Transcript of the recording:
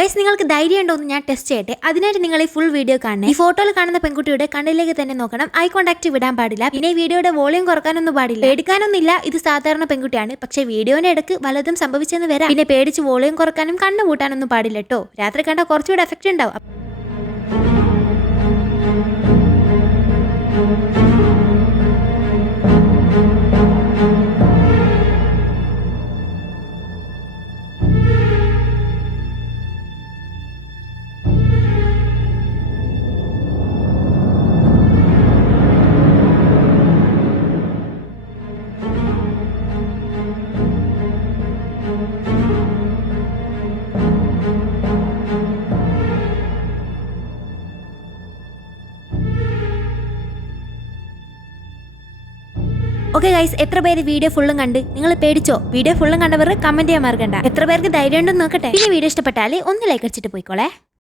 Guys, നിങ്ങൾക്ക് ധൈര്യം ഉണ്ടോ എന്ന് ഞാൻ ടെസ്റ്റ് ചെയ്യട്ടെ. അതിനായിട്ട് നിങ്ങൾ ഈ ഫുൾ വീഡിയോ കാണണം. ഈ ഫോട്ടോയിൽ കാണുന്ന പെൺകുട്ടിയുടെ കണ്ണിലേക്ക് തന്നെ നോക്കണം. ഐ കോണ്ടാക്ട് വിടാൻ പാടില്ല. പിന്നെ വീഡിയോയുടെ വോളിയം കുറക്കാനൊന്നും പാടില്ല. പേടിക്കാനൊന്നുമില്ല, ഇത് സാധാരണ പെൺകുട്ടിയാണ്. പക്ഷേ വീഡിയോന്റെ ഇടയ്ക്ക് വല്ലതും സംഭവിച്ചെന്ന് വരാം. പിന്നെ പേടിച്ച് വോളിയം കുറക്കാനും കണ്ണ് കൂട്ടാനൊന്നും പാടില്ല കേട്ടോ. രാത്രി കണ്ടാൽ കുറച്ചുകൂടെ എഫക്റ്റ് ഉണ്ടാവും. ഓക്കെ ഗൈസ്, എത്ര പേര് വീഡിയോ ഫുള്ളും കണ്ട്? നിങ്ങൾ പേടിച്ചോ? വീഡിയോ ഫുള്ളും കണ്ടവർ കമന്റ് ചെയ്യാൻ മറക്കണ്ട. എത്ര പേർക്ക് ധൈര്യം ഉണ്ടെന്ന് നോക്കട്ടെ. പിന്നെ വീഡിയോ ഇഷ്ടപ്പെട്ടാൽ ഒന്ന് ലൈക്ക് അടിച്ചിട്ട് പോയിക്കോളെ.